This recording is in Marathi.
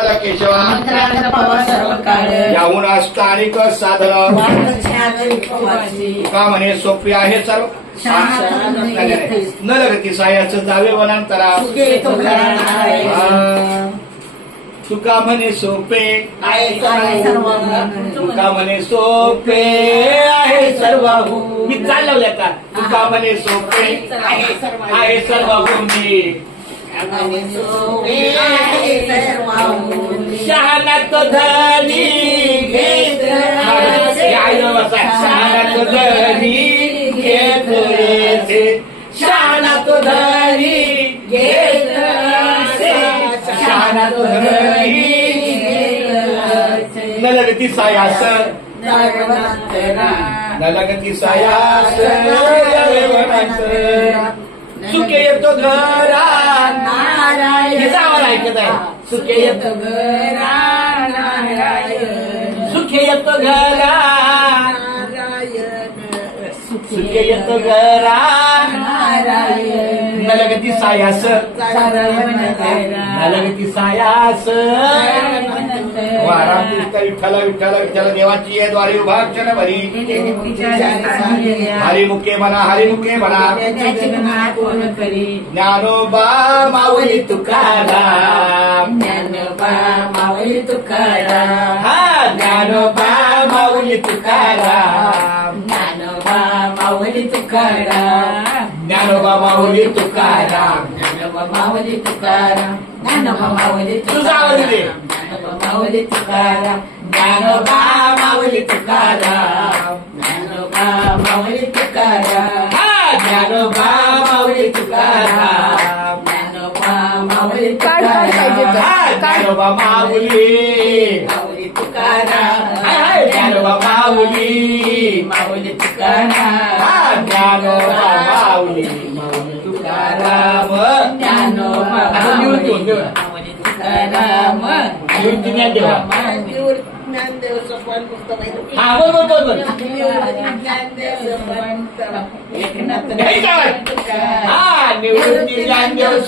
विठ्ठल केशव मंत्रार्थ पवा सर्व काळ याहून अष्टानिक साधन का म्हणे सोपे आहे सर्व न लगती सायाचं जावे वनांतरा तुका म्हणे सोपे तुका म्हणे सोपे आहे सर्व मी चालवल्या का तुका म्हणे सोपे आहे सर्व भूमी शहाणात धनी घेत शहाणात धनी घेत शहाणात धनी घेत शहाणात धनी न लगती सायास न लगती सायास सुखे येतो घरा ऐकत आहे सुखे येतो घरा सुखे येतो घरा सुखे येतो घरा न लगती सायास न लगती सायास विठ्ठल विठ्ठल विठ्ठल देवाची आहे द्वारे उभाक्षण भरी हरिमुखे म्हणा हरिमुखे म्हणा ज्ञानोबा माऊली तुकाराम ज्ञानोबा माऊली तुकाराम हा ज्ञानोबा माऊली तुकाराम ज्ञानोबा माऊली तुकाराम ज्ञानोबा माऊली तुकाराम ज्ञानोबा माऊली तुकाराम ज्ञानोबा माऊली तुझा आवाज दे ज्ञानोबा माऊली तुकाराम ज्ञानोबा माऊली तुकाराम ज्ञानोबा माऊली तुकाराम ज्ञानोबा माऊली तुकाराम ज्ञानोबा माऊली तुकाराम ज्ञानोबा माऊली माऊली तुकाराम ज्ञानोबा माऊली माऊली तुकाराम ज्ञानोबा माऊली माऊली तुकाराम ज्ञानोबा माऊली तुकाराम ज्ञानदेव सोपान पुस्तक हा बोल एकनाथ हा निवृत्ती ज्ञानदेव